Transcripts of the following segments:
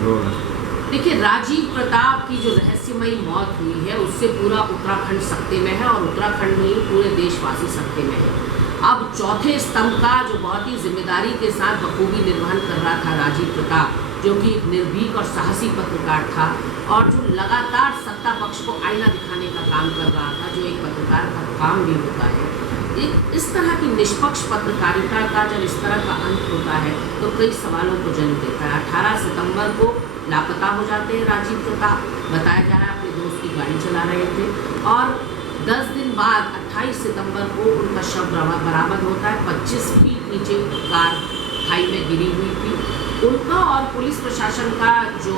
देखिए, राजीव प्रताप की जो रहस्यमयी मौत हुई है उससे पूरा उत्तराखंड सकते में है और उत्तराखंड नहीं पूरे देशवासी सकते में है। अब चौथे स्तंभ का जो बहुत ही जिम्मेदारी के साथ बखूबी निर्वहन कर रहा था राजीव प्रताप, जो कि निर्भीक और साहसी पत्रकार था और जो लगातार सत्ता पक्ष को आईना दिखाने का काम कर रहा था, जो एक पत्रकार का काम भी होता है। इस तरह की निष्पक्ष पत्रकारिता का जब इस तरह का अंत होता है तो कई सवालों को जन्म देता है। 18 सितंबर को लापता हो जाते हैं राजीव प्रताप, बताया जा रहा है अपने दोस्त की गाड़ी चला रहे थे और 10 दिन बाद 28 सितंबर को उनका शव बरामद होता है। 25 फीट नीचे कार खाई में गिरी हुई थी। उनका और पुलिस प्रशासन का जो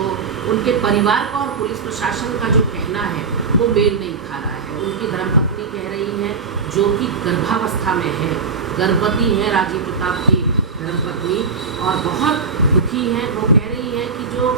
उनके परिवार का और पुलिस प्रशासन का जो कहना है वो मेल नहीं खा रहा है। उनकी धर्मपत्नी कह रही है, जो कि गर्भावस्था में है, गर्भवती है राजीव प्रताप की धर्मपत्नी और बहुत दुखी है। वो कह रही है कि जो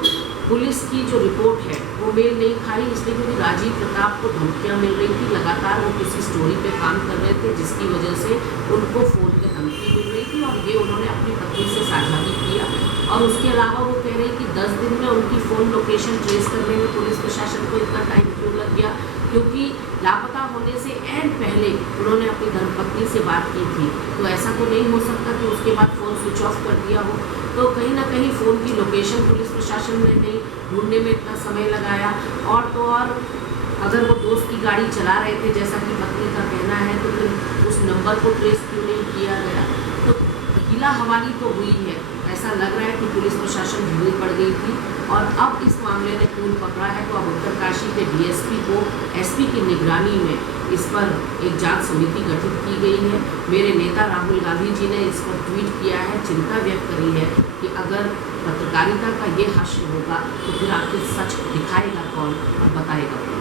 पुलिस की जो रिपोर्ट है वो मेल नहीं खा रही, इसलिए क्योंकि राजीव प्रताप को धमकियां मिल रही थी। लगातार वो किसी स्टोरी पे काम कर रहे थे जिसकी वजह से उनको फ़ोन पे धमकी मिल रही थी और ये उन्होंने अपनी पत्नी से साझा भी किया। और उसके अलावा वो कह रही कि 10 दिन में उनकी फ़ोन लोकेशन ट्रेस करने में पुलिस प्रशासन को इतना टाइम क्यों लग गया, क्योंकि लापता होने से एंड पहले उन्होंने अपनी धर्मपत्नी से बात की थी। तो ऐसा तो नहीं हो सकता कि उसके बाद फ़ोन स्विच ऑफ कर दिया हो। तो कहीं ना कहीं फ़ोन की लोकेशन पुलिस प्रशासन ने नहीं ढूंढने में इतना समय लगाया। और तो और अगर वो दोस्त की गाड़ी चला रहे थे जैसा कि पत्नी का कहना है, तो फिर उस नंबर को ट्रेस क्यों नहीं किया गया। तो हीला हवाली तो हुई है, ऐसा लग रहा है कि पुलिस प्रशासन ढीली पड़ गई थी और अब इस मामले ने तूल पकड़ा है। तो अब उत्तरकाशी के डीएसपी को एसपी की निगरानी में इस पर एक जांच समिति गठित की गई है। मेरे नेता राहुल गांधी जी ने इस पर ट्वीट किया है, चिंता व्यक्त करी है कि अगर पत्रकारिता का ये हश्र होगा तो फिर आखिर सच दिखाएगा कौन और बताएगा कौन।